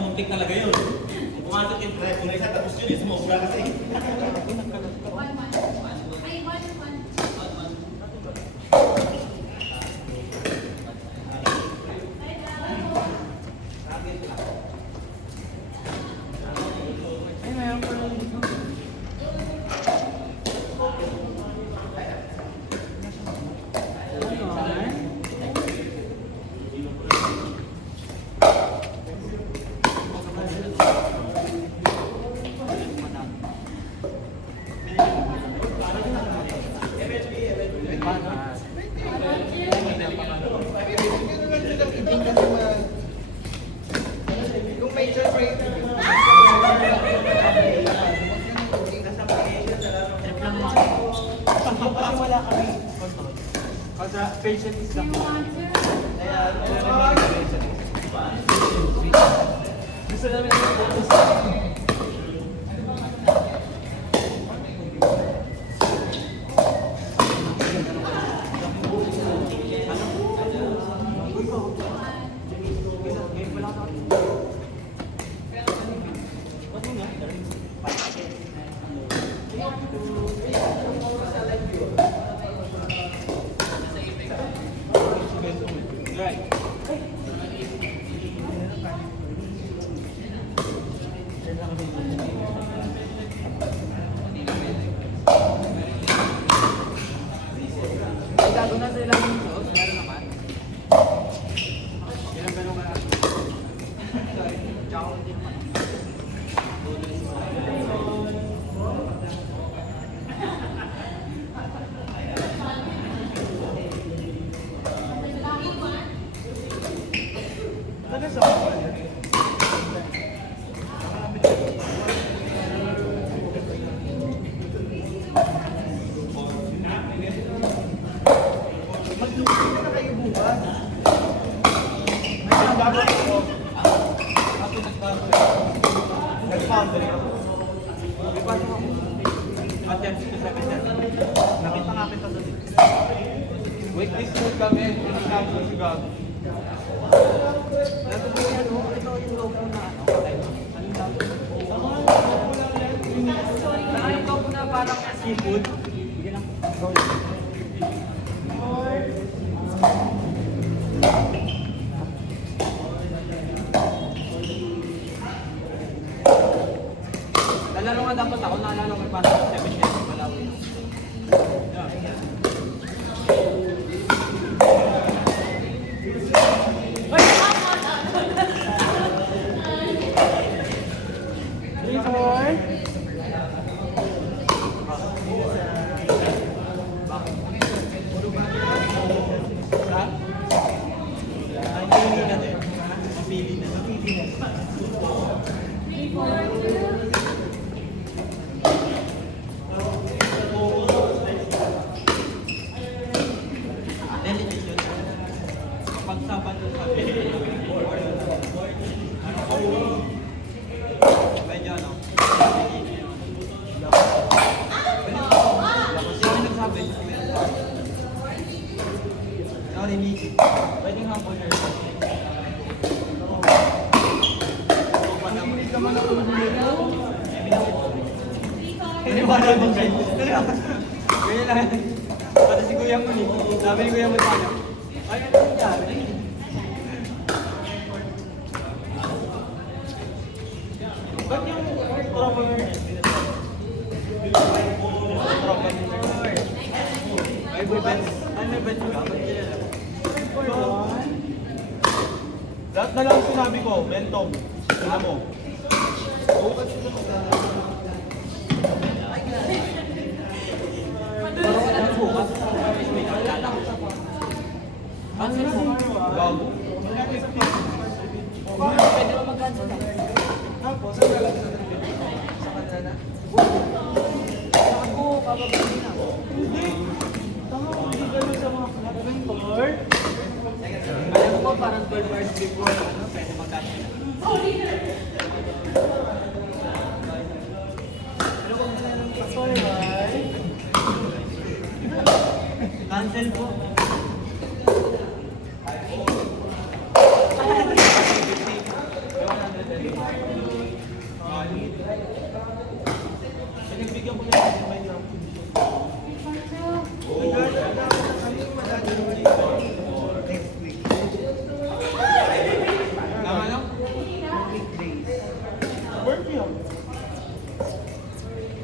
Muntik talaga yun. Pumasok yung try, kung isa tapos yun, sumobra kasi. Patient is lang. Gusto namin yung photos. Wait, this food kami, pinagkakot si Gago. Natutunan mo, ito yung logo na ano, anong tawag? Yung logo na parang seafood. Bigyan lang. Nalaro nga dapat ako, naalala ko parang 7 years sa Malawi. Pwedeng hamburger. Mahilig naman ako mag-video. Paniwala mo guys. Ganyan lang. Pati si Kuya mo sabi ni Kuya mo sa kanya, ay, ano nangyari? Ba't yung tropa mo rin? Tropa mo rin. Ay, bubens. Ano may bens ka? Ba't kilala? Lahat na lang sinabi ko, mentong. Alam mo. Parang wala nang bukas. May kakilala ko. Cancel mo. Gago. Pwede mo mag-cancel lang. Tapos, ang lalagay sa kanila na. Ako, kapag-cancel na. Hindi. Tama, hindi ganun sa mga vendor. Alam ko parang 12 hours before, ano, pwede mag-cancel na. Pero kung wala nang cancel po. Pinagbigyan ko na yung may lang. Tama lang? Work yun.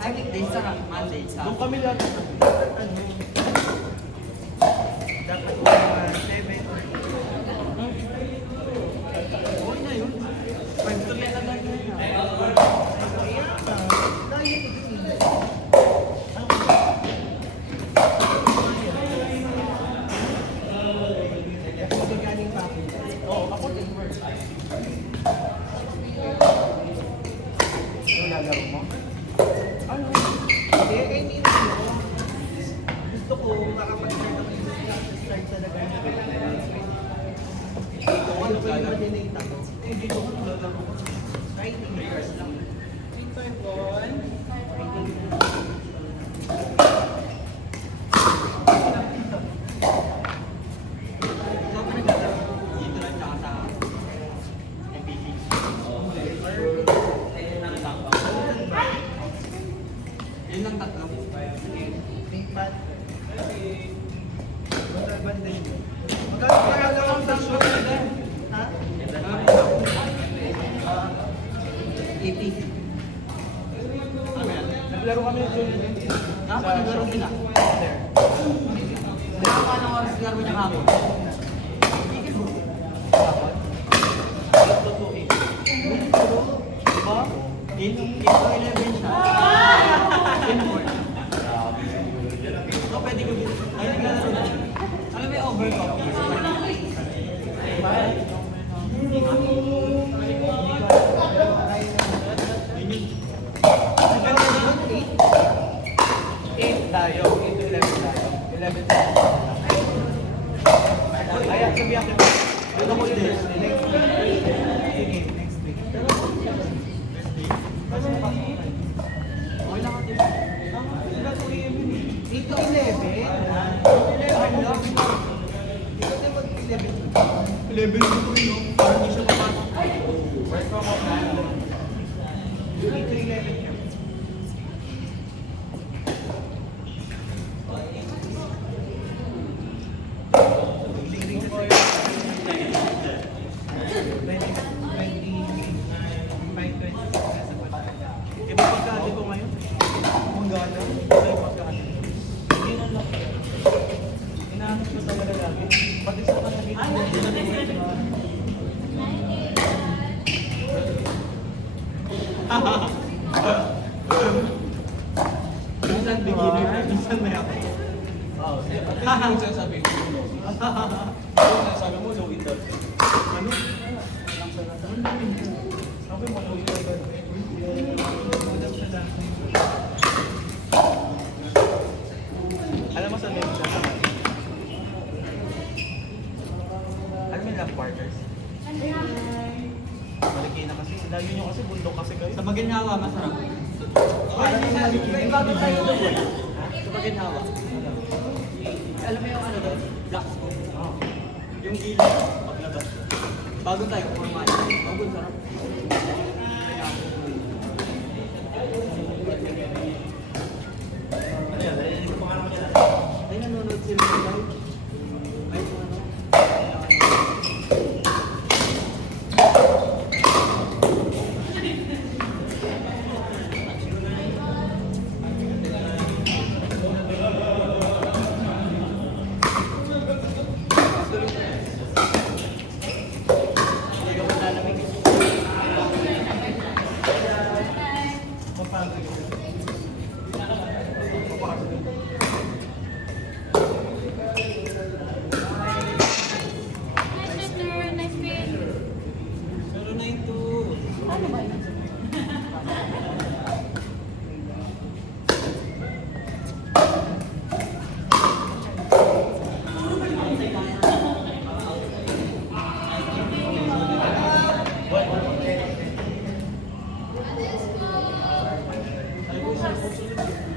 Ay, weekdays sa Monday sa... Doon kami lahat. Dapat 7 or Okay na yun. 5 to 10 na lang yun. galing pa ako. Oo, ako din work. Ano lalaro mo? Ano? Hindi, I mean, gusto ko makapag-start ako start talaga. Dito ko ano ba yung ma-donate ako? Dito ko lalaro ko. Writing first lang. 3.1. Ikaw pa naglalaro? Dito lang tsaka sa MPC. Yun lang tatlo. Tingpad. Magkakaban din yun. Magkakaban lang ang tasyo. Ha? APC. Naglaro kami ng June. Dapat naglaro sila. Nakaka ng oras laro niya kapon. Kapon? Diba? 8 to 11 siya. 10-4. So pwede ko ay naglalaro na siya. Alam mo yung overcopy? Tayo, 8 to 11 tayo. 11 tayo. Ay, sabi akin. Doon ako din. Next week. Sige, next week. Okay lang natin. 8 to 11? 11 lang. Ikaw na mag-11. 11 ko rin, no? Parang hindi siya papasok. Work from home na. 8 to 11 ka. Degree kasi. 25-26 sa pagkakita. Iba pagkaati ko ngayon. Kung gano'n, iba yung pagkaati. Hindi na lang. Inaanap ko talaga lagi. Pati sa kanagin ko, hindi na nag-work. Minsan beginner, minsan may ako. Oo, sige. Pati yung sinasabi ko. Yung sinasabi mo, low interest. Ano? Sabi mo, low interest. Alam mo sa name siya? Alam mo yung love quarters? Malaki na kasi. Lagi nyo kasi bundok kasi kayo. Sa Maginhawa, masarap. May bago tayo doon. Sa Maginhawa. Alam mo yung ano doon? Black Spoon. Yung gilid, paglabas. Bago tayo, kumain. Ang sarap. susunod yun.